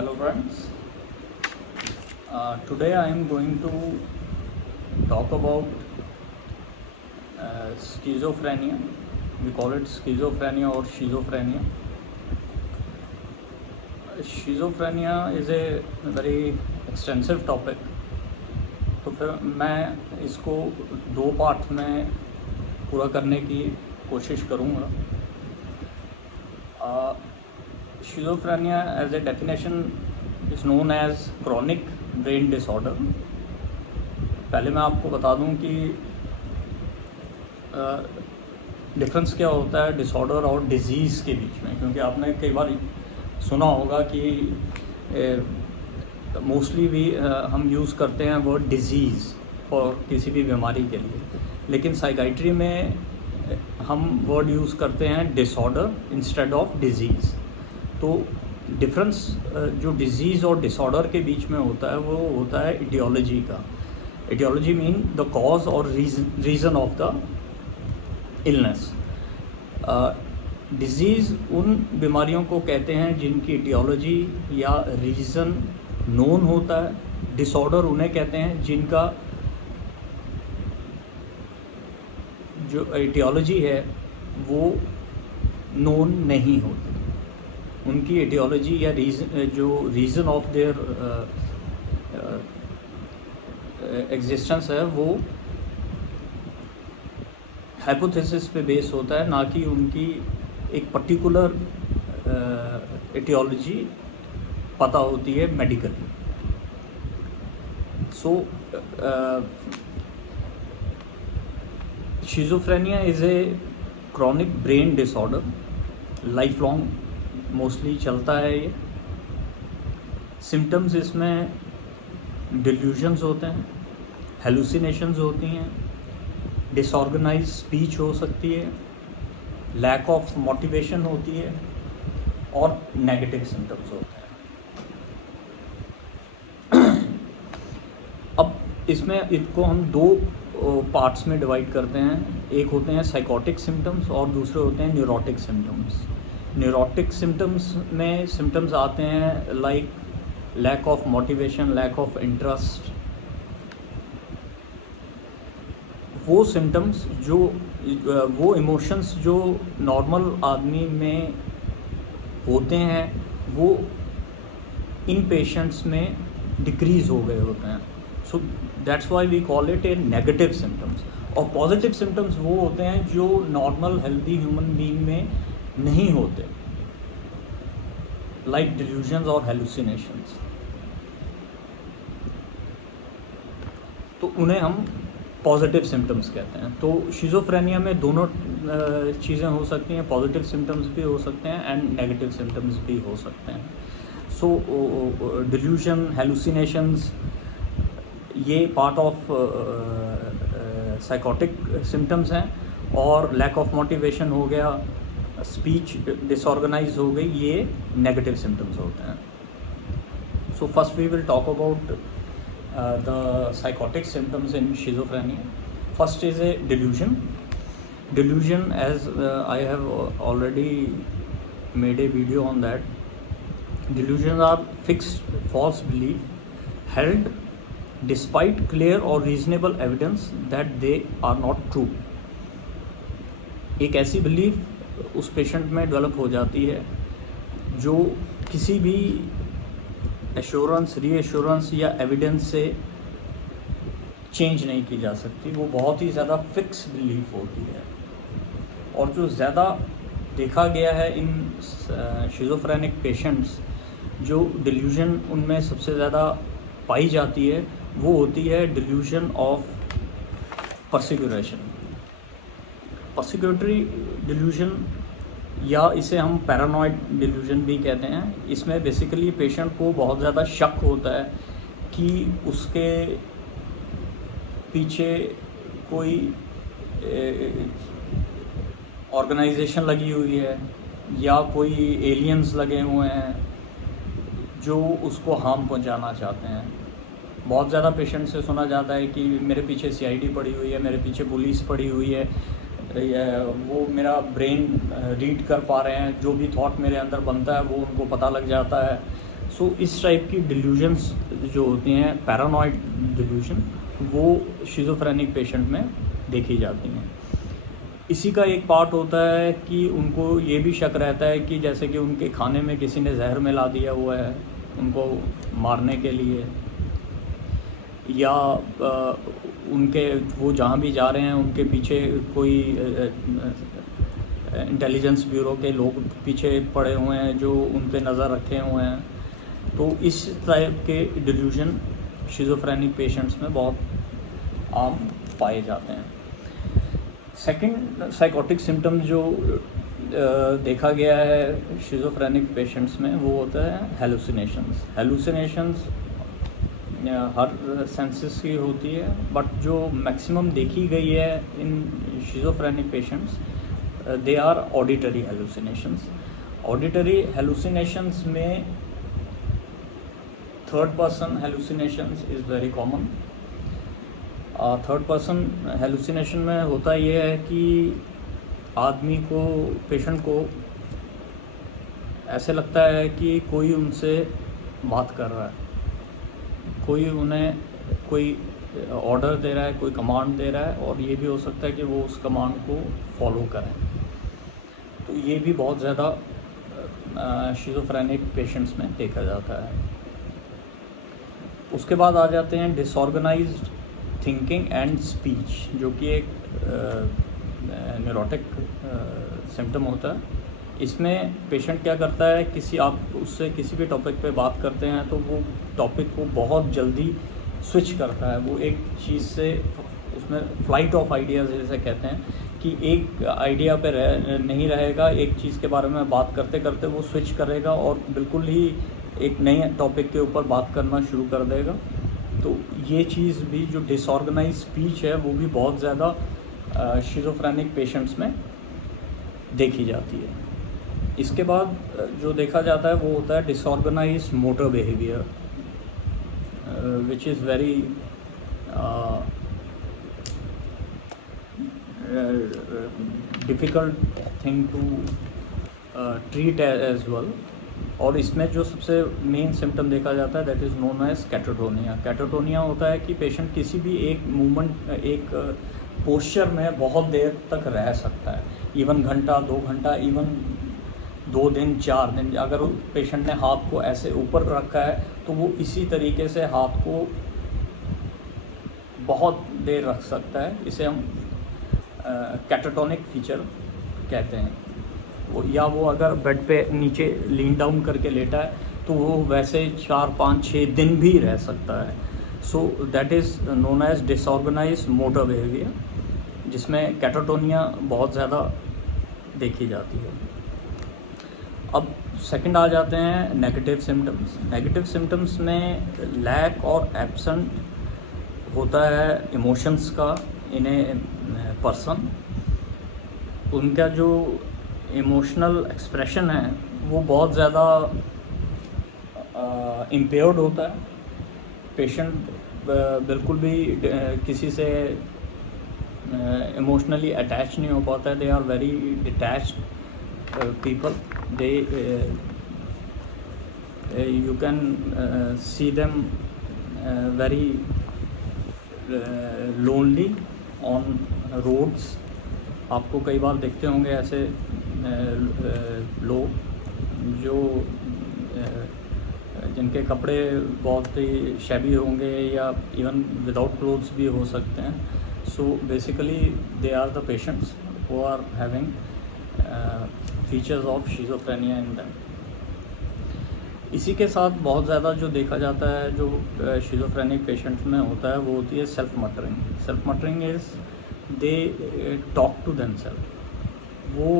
Hello friends, today I am going to talk about schizophrenia. We call it schizophrenia or schizophrenia. Schizophrenia is a very extensive topic. तो फिर मैं इसको दो part में पूरा करने की कोशिश करूँगा. Schizophrenia as a definition is known as chronic brain disorder. पहले मैं आपको बता दूं कि डिफरेंस क्या होता है डिसऑर्डर और डिजीज़ के बीच में, क्योंकि आपने कई बार सुना होगा कि मोस्टली भी हम यूज़ करते हैं वर्ड डिजीज़ और किसी भी बीमारी के लिए, लेकिन साइकाइट्री में हम वर्ड यूज़ करते हैं डिसऑर्डर इंस्टेड ऑफ डिजीज़. तो डिफरेंस जो डिजीज़ और डिसऑर्डर के बीच में होता है वो होता है इटियोलॉजी का. इटियोलॉजी मीन द कॉज और reason of the illness. Disease उन बीमारियों को कहते हैं जिनकी इटियोलॉजी या रीज़न नोन होता है. डिसऑर्डर उन्हें कहते हैं जिनका जो इटियोलॉजी है वो नोन नहीं होती. उनकी एटियोलॉजी या रीज़न ऑफ देयर एग्जिस्टेंस है वो हाइपोथेसिस पे बेस होता है, ना कि उनकी एक पर्टिकुलर एटियोलॉजी पता होती है medically. So schizophrenia is a chronic brain disorder, life long mostly चलता है. ये सिम्टम्स इसमें डिल्यूजन्स होते हैं, हेलुसिनेशंस होती हैं, डिसऑर्गेनाइज स्पीच हो सकती है, लैक ऑफ मोटिवेशन होती है और नेगेटिव सिम्टम्स होते हैं. अब इसमें इनको हम दो पार्ट्स में डिवाइड करते हैं. एक होते हैं साइकोटिक सिम्टम्स और दूसरे होते हैं न्यूरोटिक सिम्टम्स. न्यूरोटिक सिम्टम्स में सिम्टम्स आते हैं like lack of motivation, lack of interest. वो सिम्टम्स जो वो इमोशंस जो नॉर्मल आदमी में होते हैं वो इन पेशेंट्स में डिक्रीज़ हो गए होते हैं. So that's why we call it a negative symptoms. और पॉजिटिव सिम्टम्स वो होते हैं जो नॉर्मल हेल्दी ह्यूमन बीइंग में नहीं होते, लाइक डिल्यूजन्स और हेलुसिनेशंस. तो उन्हें हम पॉजिटिव सिम्टम्स कहते हैं. तो शिज़ोफ्रेनिया में दोनों चीज़ें हो सकती हैं, पॉजिटिव सिम्टम्स भी हो सकते हैं एंड नेगेटिव सिम्टम्स भी हो सकते हैं. सो डिल्यूजन, हेलुसिनेशंस ये पार्ट ऑफ साइकोटिक सिम्टम्स हैं, और लैक ऑफ मोटिवेशन हो गया, स्पीच डिसऑर्गेनाइज हो गई, ये नेगेटिव सिम्टम्स होते हैं. So first we will talk about the psychotic symptoms in schizophrenia. First is a delusion. Delusion, as I have already made a video on that. Delusion are fixed false belief held despite clear और reasonable evidence that they are not true. एक ऐसी belief उस patient में develop हो जाती है जो किसी भी एश्योरेंस, रीएश्योरेंस या एविडेंस से चेंज नहीं की जा सकती. वो बहुत ही ज़्यादा फिक्स बिलीफ होती है. और जो ज़्यादा देखा गया है इन शिज़ोफ्रेनिक पेशेंट्स, जो डिल्यूजन उनमें सबसे ज़्यादा पाई जाती है वो होती है डिल्यूजन ऑफ परसिक्यूशन. परसिक्यूटरी डिल्यूजन या इसे हम पैरानॉइड डिल्यूजन भी कहते हैं. इसमें बेसिकली पेशेंट को बहुत ज़्यादा शक होता है कि उसके पीछे कोई ऑर्गेनाइजेशन लगी हुई है या कोई एलियंस लगे हुए हैं जो उसको हार्म पहुंचाना चाहते हैं. बहुत ज़्यादा पेशेंट से सुना जाता है कि मेरे पीछे सीआईडी पड़ी हुई है, मेरे पीछे पुलिस पड़ी हुई है, वो मेरा ब्रेन रीड कर पा रहे हैं, जो भी थॉट मेरे अंदर बनता है वो उनको पता लग जाता है. सो इस टाइप की डिल्यूजन्स जो होती हैं, पैरानॉइड डिल्यूजन, वो शिज़ोफ्रेनिक पेशेंट में देखी जाती हैं। इसी का एक पार्ट होता है कि उनको ये भी शक रहता है कि जैसे कि उनके खाने में किसी ने जहर मिला दिया हुआ है उनको मारने के लिए, या उनके वो जहाँ भी जा रहे हैं उनके पीछे कोई इंटेलिजेंस ब्यूरो के लोग पीछे पड़े हुए हैं जो उन पे नज़र रखे हुए हैं। तो इस टाइप के डिल्यूजन शिज़ोफ्रेनिक पेशेंट्स में बहुत आम पाए जाते हैं। सेकंड साइकोटिक सिम्टम जो देखा गया है शिज़ोफ्रेनिक पेशेंट्स में वो होता है हेलुसिनेशंस हर सेंसेस की होती है, बट जो मैक्सिमम देखी गई है in schizophrenic patients they are auditory hallucinations. Auditory hallucinations में third person hallucinations is very common. Third person hallucination में होता ये है कि आदमी को, पेशेंट को ऐसे लगता है कि कोई उनसे बात कर रहा है, कोई उन्हें कोई ऑर्डर दे रहा है, कोई कमांड दे रहा है, और ये भी हो सकता है कि वो उस कमांड को फॉलो करें। तो ये भी बहुत ज़्यादा शिज़ोफ्रेनिक पेशेंट्स में देखा जाता है। उसके बाद आ जाते हैं डिसऑर्गेनाइज्ड थिंकिंग एंड स्पीच, जो कि एक न्यूरोटिक सिम्टम होता है। इसमें पेशेंट क्या करता है, आप उससे किसी भी टॉपिक पे बात करते हैं तो वो टॉपिक को बहुत जल्दी स्विच करता है। वो एक चीज़ से, उसमें फ्लाइट ऑफ आइडियाज़ जैसे कहते हैं, कि एक आइडिया पे नहीं रहेगा, एक चीज़ के बारे में बात करते करते वो स्विच करेगा और बिल्कुल ही एक नए टॉपिक के ऊपर बात करना शुरू कर देगा। तो ये चीज़ भी, जो डिसऑर्गेनाइज स्पीच है, वो भी बहुत ज़्यादा शिज़ोफ्रेनिक पेशेंट्स में देखी जाती है। इसके बाद जो देखा जाता है वो होता है disorganise motor behaviour, which is very difficult thing to treat as well. और इसमें जो सबसे मेन सिम्टम देखा जाता है that is known as catatonia. Catatonia होता है कि पेशेंट किसी भी एक मूवमेंट, एक पोस्चर में बहुत देर तक रह सकता है, इवन घंटा, 2 घंटा, इवन 2 दिन, 4 दिन। अगर पेशेंट ने हाथ को ऐसे ऊपर रखा है तो वो इसी तरीके से हाथ को बहुत देर रख सकता है। इसे हम कैटाटोनिक फीचर कहते हैं। या वो अगर बेड पे नीचे लीन डाउन करके लेटा है तो वो वैसे 4, 5, 6 दिन भी रह सकता है। So that is known as disorganise motor behaviour, जिसमें कैटाटोनिया बहुत ज़्यादा देखी जाती है। अब सेकंड आ जाते हैं नेगेटिव सिम्टम्स। नेगेटिव सिम्टम्स में लैक और एब्सेंट होता है इमोशंस का इन ए पर्सन। उनका जो इमोशनल एक्सप्रेशन है वो बहुत ज़्यादा इम्पेयर्ड होता है। पेशेंट बिल्कुल भी किसी से इमोशनली अटैच नहीं हो पाता है। They are very detached people. They you can see them very lonely on roads. आपको कई बार देखते होंगे ऐसे लोग जो जिनके कपड़े बहुत ही शैबी होंगे या इवन विदाउट क्लोथ्स भी हो सकते हैं। So basically they are the patients who are having features of schizophrenia in them. इसी के साथ बहुत ज़्यादा जो देखा जाता है जो शिज़ोफ्रेनिक पेशेंट्स में होता है वो होती है self muttering. Self muttering is they talk to themselves. वो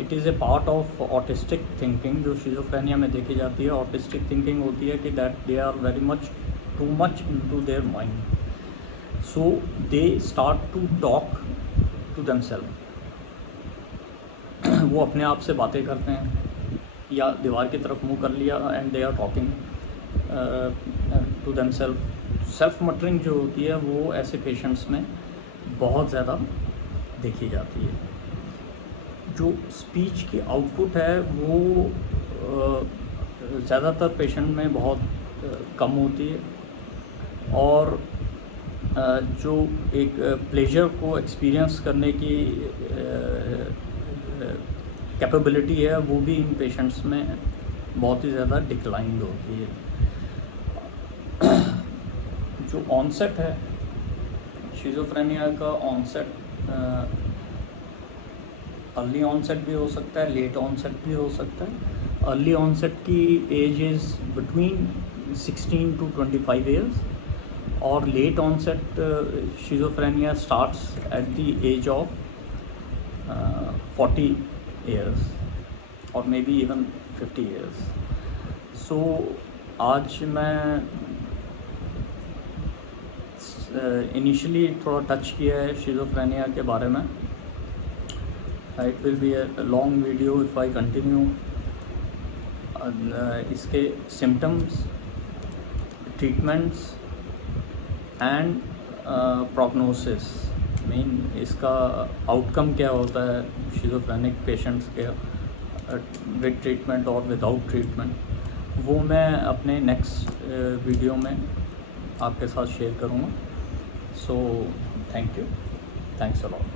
it is a part of autistic thinking जो शिज़ोफ्रेनिया में देखी जाती है। ऑटिस्टिक थिंकिंग होती है कि that they are very much too much into their mind. So they start to talk to themselves. वो अपने आप से बातें करते हैं या दीवार की तरफ मुंह कर लिया and they are talking to themselves. Self muttering जो होती है वो ऐसे पेशेंट्स में बहुत ज़्यादा देखी जाती है। जो स्पीच की आउटपुट है वो ज़्यादातर पेशेंट में बहुत कम होती है, और जो एक प्लेजर को एक्सपीरियंस करने की कैपेबिलिटी है वो भी इन पेशेंट्स में बहुत ही ज़्यादा डिक्लाइंड होती है। जो ऑनसेट है शिज़ोफ्रेनिया का, ऑनसेट अर्ली ऑनसेट भी हो सकता है, लेट ऑनसेट भी हो सकता है। अर्ली ऑनसेट की age is between 16 to 25 years, और late onset schizophrenia starts at the age of 40 years और may be even 50 years. So आज मैं इनिशियली थोड़ा टच किया है शिज़ोफ्रेनिया के बारे में। It will be a long video if I continue. इसके symptoms, treatments and prognosis, mean इसका आउटकम क्या होता है शिज़ोफ्रेनिक पेशेंट्स के विद ट्रीटमेंट और विदाउट ट्रीटमेंट, वो मैं अपने नेक्स्ट वीडियो में आपके साथ शेयर करूँगा। So thank you, thanks a lot.